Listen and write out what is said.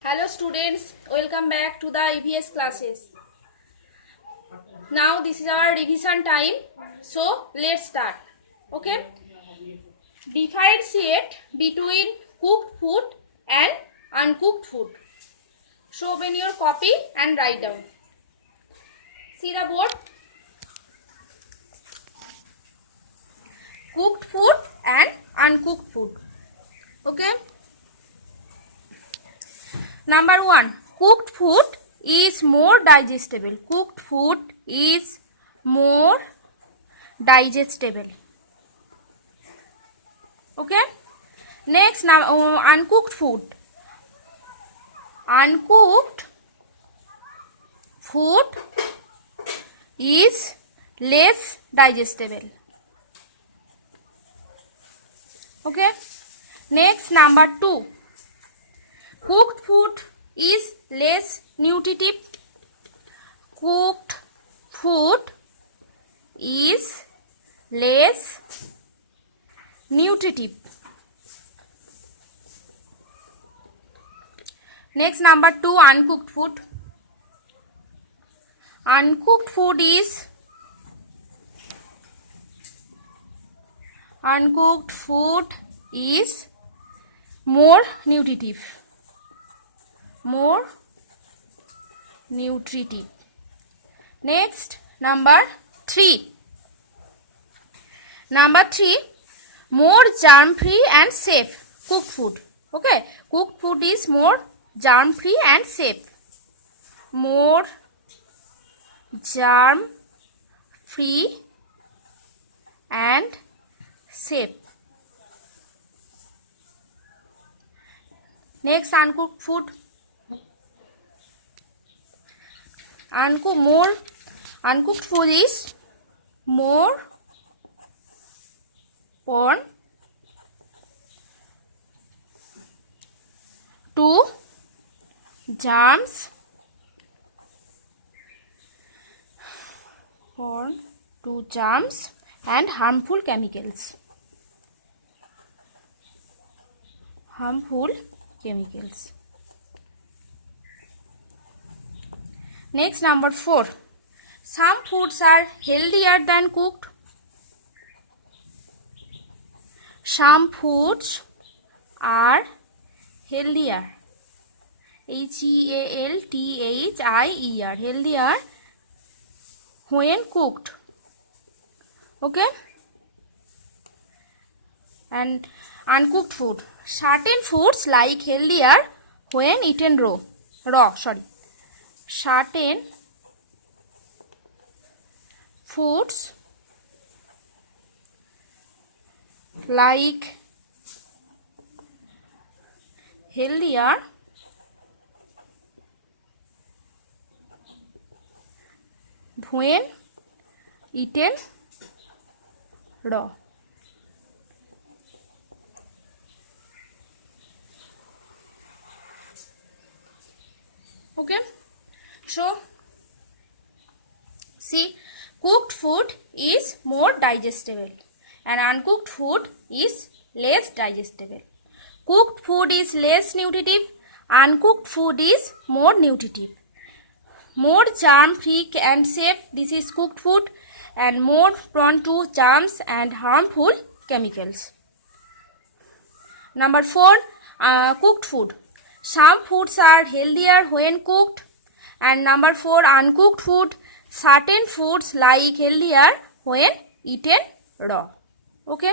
Hello students, welcome back to the EVS classes. Now this is our revision time, so let's start. Okay, differentiate between cooked food and uncooked food. So open your copy and write down. See the board. Cooked food and uncooked food. Okay. Number 1, cooked food is more digestible. Cooked food is more digestible. Okay. Next, now uncooked food. Uncooked food is less digestible. Okay. Next, number 2. Cooked food is less nutritive. Cooked food is less nutritive. Next, number 2, uncooked food. Uncooked food is more nutritive. More nutritive. Next, number 3. Number 3, more germ-free and safe. Cooked food. Okay, cooked food is more germ-free and safe. More germ-free and safe. Next, uncooked food. Uncooked food is more prone to germs, and harmful chemicals. Next, number 4. Some foods are healthier than cooked. Some foods are healthier. Healthier. Healthier when cooked. Okay. And uncooked food. Certain foods like healthier when eaten raw. Certain foods like healthier when eaten raw. Okay. So, see, cooked food is more digestible and uncooked food is less digestible. Cooked food is less nutritive, uncooked food is more nutritive. More germ-free and safe, this is cooked food, and more prone to germs and harmful chemicals. Number 4, cooked food. Some foods are healthier when cooked. And number 4, uncooked food. Certain foods like healthier when eaten raw. Okay.